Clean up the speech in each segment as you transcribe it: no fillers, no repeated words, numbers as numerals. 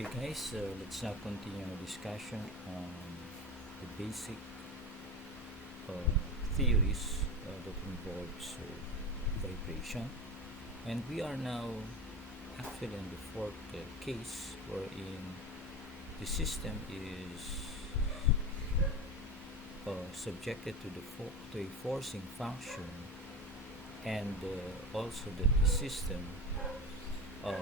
Okay guys, so let's now continue our discussion on the basic uh, theories that involves vibration, and we are now actually on the fourth case wherein the system is subjected to to a forcing function, and also that the system um,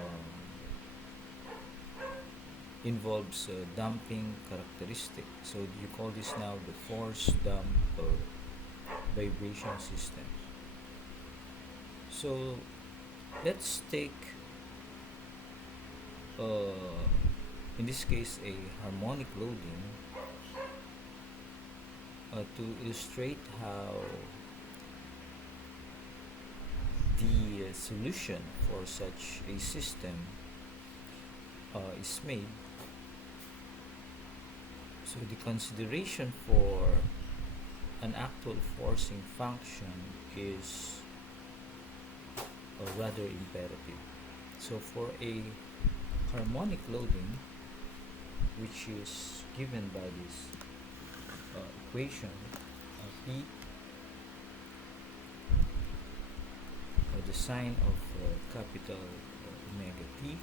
involves damping characteristic. So you call this now the force damp vibration system. So let's take in this case a harmonic loading to illustrate how the solution for such a system is made. So the consideration for an actual forcing function is rather imperative. So for a harmonic loading, which is given by this equation P, the sign of capital omega T.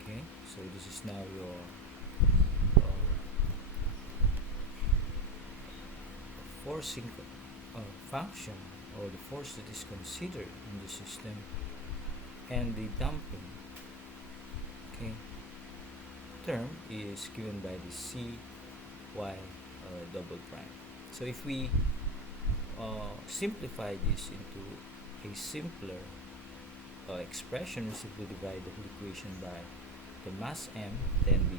Okay, so this is now your forcing function, or the force that is considered in the system, and the damping, okay, term is given by the C y double prime. So if we simplify this into a simpler expression, we simply divide the whole equation by the mass m, then we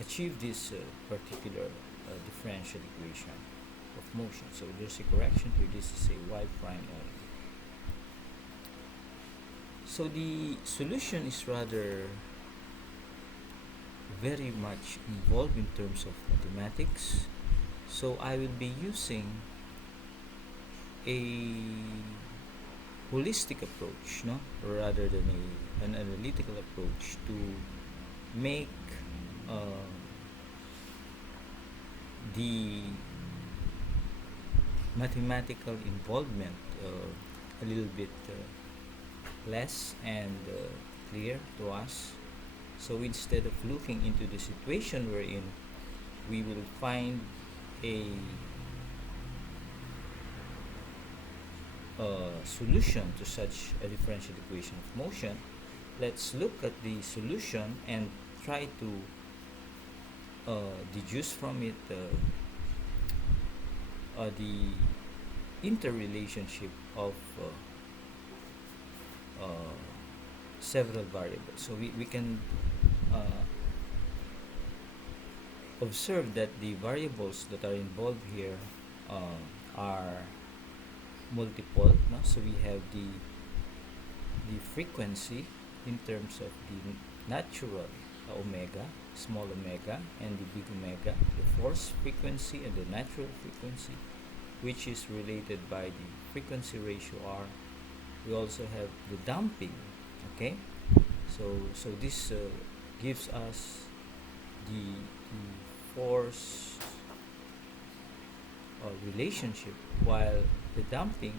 achieve this particular differential equation of motion. So there's a correction here, this is a y prime only. So the solution is rather very much involved in terms of mathematics. So I will be using a holistic approach, no, rather than an analytical approach, to make the mathematical involvement a little bit less and clear to us. So instead of looking into the situation wherein we will find a solution to such a differential equation of motion, let's look at the solution and try to deduce from it the interrelationship of several variables. So we can observe that the variables that are involved here are multiple, no? So we have the frequency in terms of the natural omega, small omega, and the big omega, the force frequency and the natural frequency, which is related by the frequency ratio R. We also have the damping, okay? So this gives us the force relationship, while the damping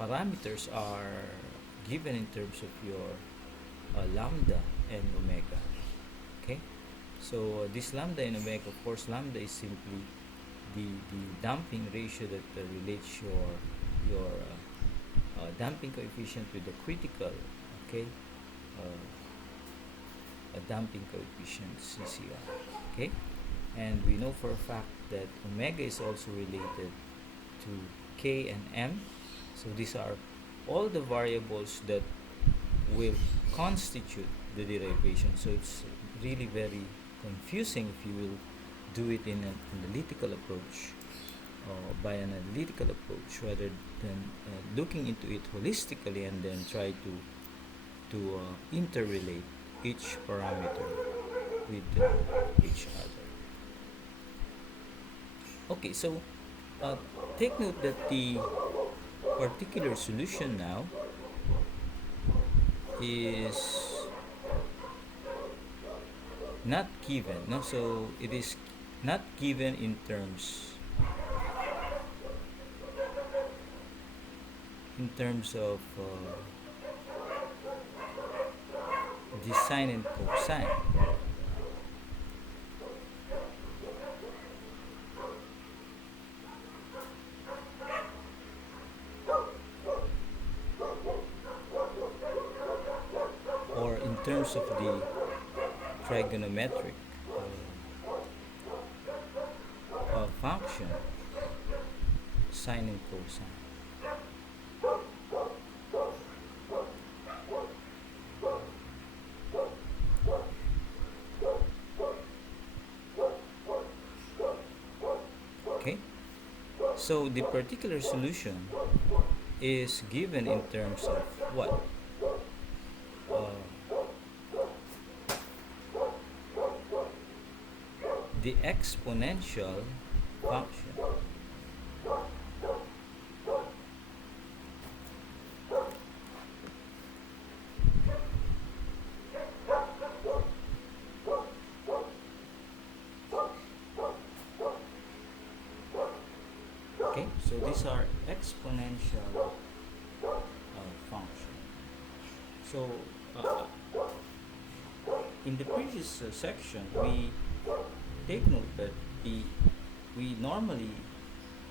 parameters are given in terms of your lambda and omega. Okay, so this lambda and omega, of course, lambda is simply the damping ratio that relates your damping coefficient with the critical, okay, a damping coefficient CCR. Okay, and we know for a fact that omega is also related to K and M. So these are all the variables that will constitute the derivation. So it's really very confusing if you will do it in an analytical approach, by an analytical approach, rather than looking into it holistically and then try to interrelate each parameter with each other. Okay, so uh, take note that the particular solution now is not given, no, so it is not given in terms of the sine and cosine. Or in terms of the trigonometric function, sine and cosine. Okay, so the particular solution is given in terms of what? Uh, the exponential function. Okay, so these are exponential function. So in the previous section, we take note that we normally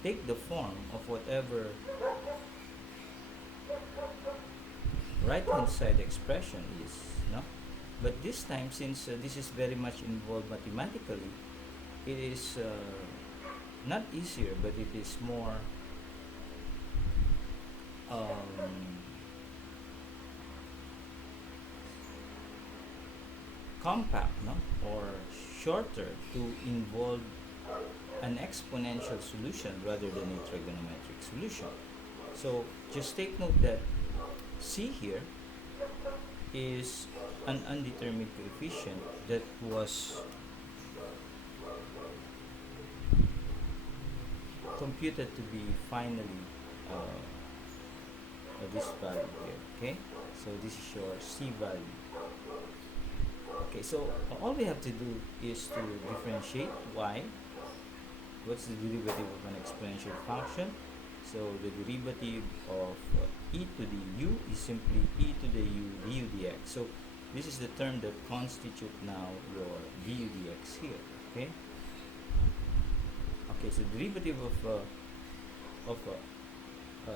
take the form of whatever right hand side expression is, no? But this time, since this is very much involved mathematically, it is not easier, but it is more compact, no, or shorter to involve an exponential solution rather than a trigonometric solution. So just take note that C here is an undetermined coefficient that was computed to be finally this value here. Okay, so this is your C value. Okay, so all we have to do is to differentiate y. What's the derivative of an exponential function? So the derivative of e to the u is simply e to the u du dx. So this is the term that constitute now your du dx here. Okay. Okay, so derivative of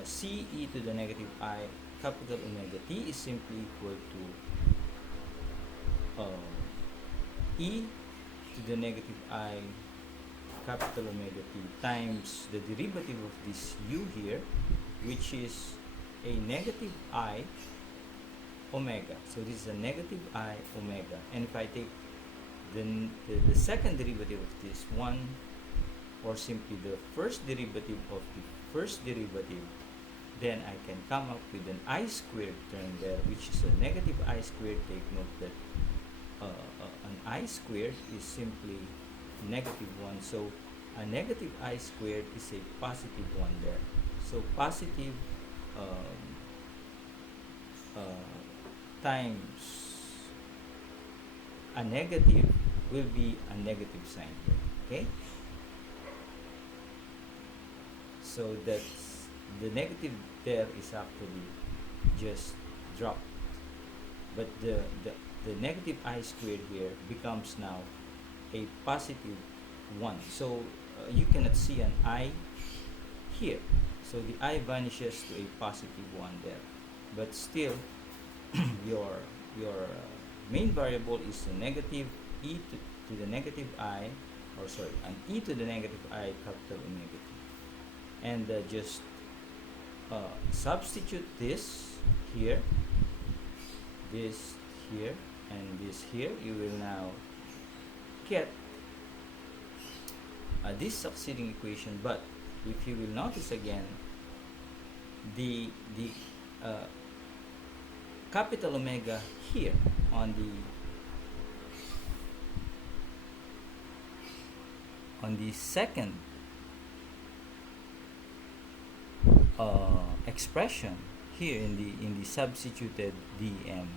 c e to the negative I capital omega t is simply equal to e to the negative I capital omega t times the derivative of this u here, which is a negative I omega. So this is a negative I omega. And if I take the second derivative of this one, or simply the first derivative of the first derivative, then I can come up with an I squared term there, which is a negative I squared. Take note that an I squared is simply negative 1. So a negative I squared is a positive 1 there. So positive times a negative will be a negative sign here. Okay? So that's the negative there is actually just dropped. But the negative I squared here becomes now a positive 1. So you cannot see an I here. So the I vanishes to a positive 1 there. But still, your main variable is a negative e to the negative I, or sorry, an e to the negative I capital omega t. And just substitute this here, this here, and this here. You will now get this succeeding equation. But if you will notice again, the capital omega here on the second expression here in the substituted dm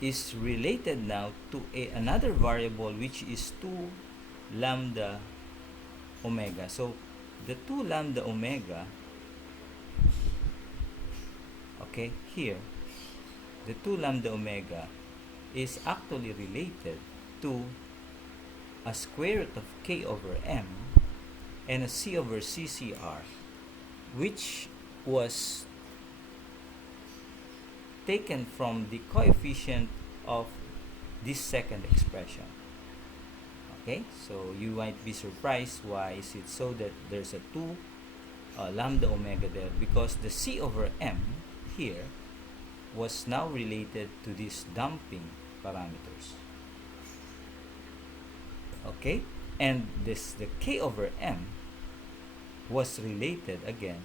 is related now to another variable, which is 2 lambda omega. So the 2 lambda omega, okay, here the 2 lambda omega is actually related to a square root of k over m and a c over ccr, which was taken from the coefficient of this second expression. Okay, so you might be surprised, why is it so that there's a 2 lambda omega there? Because the c over m here was now related to these damping parameters. Okay, and the k over m was related again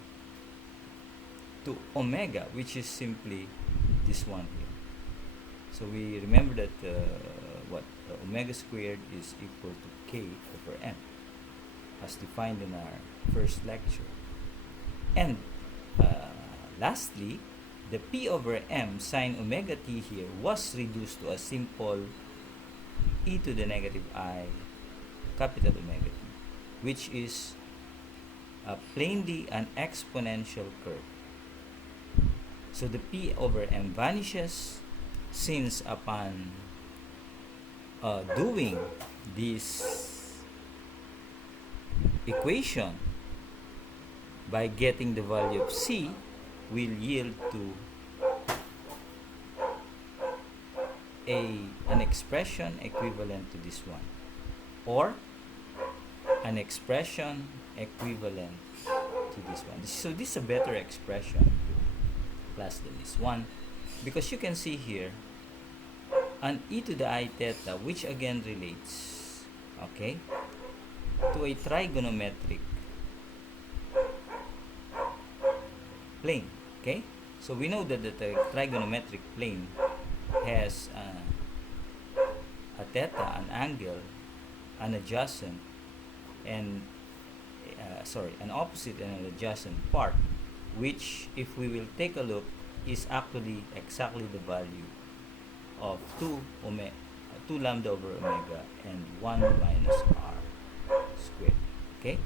to omega, which is simply this one here. So we remember that omega squared is equal to k over m, as defined in our first lecture. And lastly, the p over m sine omega t here was reduced to a simple e to the negative I capital omega t, which is plainly an exponential curve. So the p over m vanishes, since upon doing this equation by getting the value of c will yield to an expression equivalent to this one, or an expression equivalent to this one. So this is a better expression plus than this one, because you can see here an e to the I theta, which again relates, okay, to a trigonometric plane. Okay, so we know that the trigonometric plane has a theta, an angle, an adjacent, and an opposite and an adjacent part, which, if we will take a look, is actually exactly the value of 2 lambda over omega and 1 minus r squared. Okay,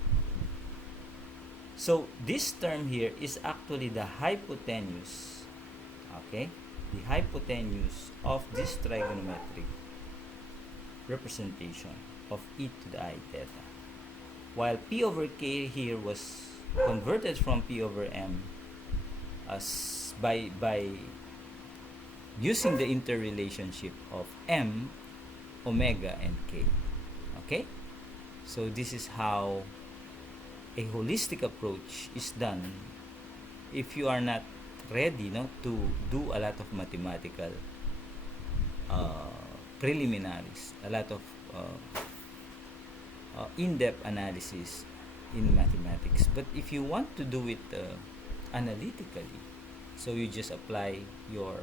so this term here is actually the hypotenuse, okay, the hypotenuse of this trigonometric representation of e to the I theta, while p over k here was converted from p over m as by using the interrelationship of m, omega, and k. Okay, so this is how a holistic approach is done if you are not ready to do a lot of mathematical preliminaries, a lot of in-depth analysis in mathematics. But if you want to do it analytically, so you just apply your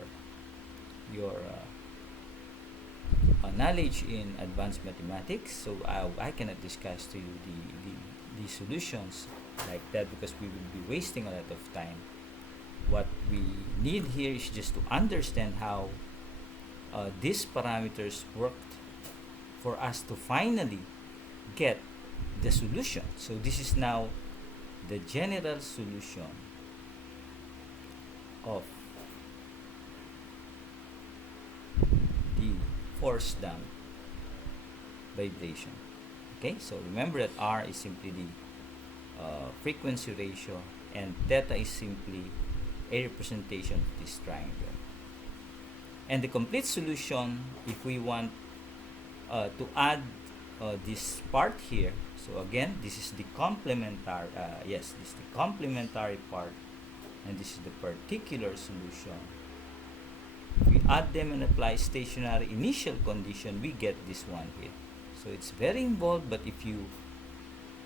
knowledge in advanced mathematics. So I cannot discuss to you the solutions like that, because we will be wasting a lot of time. What we need here is just to understand how these parameters worked for us to finally get the solution. So this is now the general solution of the force damped vibration. Okay, so remember that r is simply the frequency ratio, and theta is simply a representation of this triangle. And the complete solution, if we want to add this part here, so again, this is the complementary, this is the complementary part, and this is the particular solution. If we add them and apply stationary initial condition, we get this one here. So it's very involved, but if you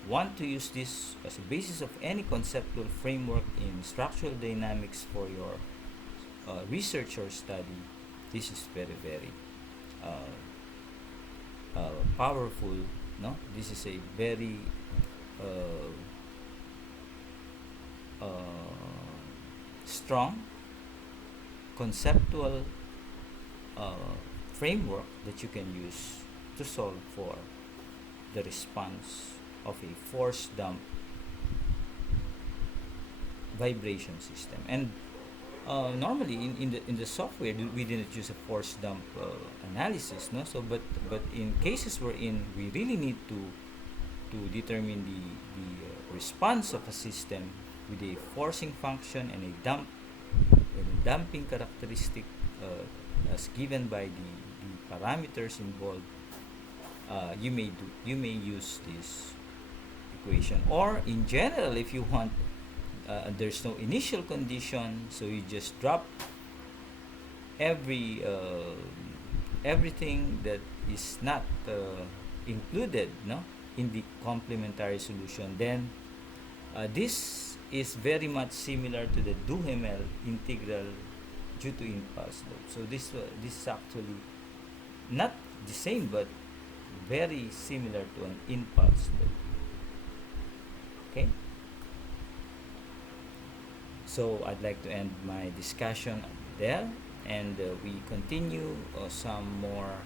want to use this as a basis of any conceptual framework in structural dynamics for your research or study, this is very, very powerful. No, this is a very uh, uh, strong conceptual uh, framework that you can use to solve for the response of a force dump vibration system. And normally in the software we didn't use a force dump analysis, no. So but in cases wherein we really need to determine the response of a system with a forcing function and a damping characteristic as given by the parameters involved, you may use this equation. Or in general, if you want, there's no initial condition, so you just drop everything that is not included, no, in the complementary solution. Then this is very much similar to the Duhamel integral due to impulse load. So this is actually not the same, but very similar to an impulse load. Okay. So I'd like to end my discussion there, and we continue some more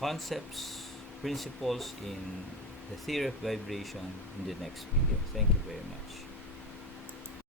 concepts, principles in the theory of vibration in the next video. Thank you very much.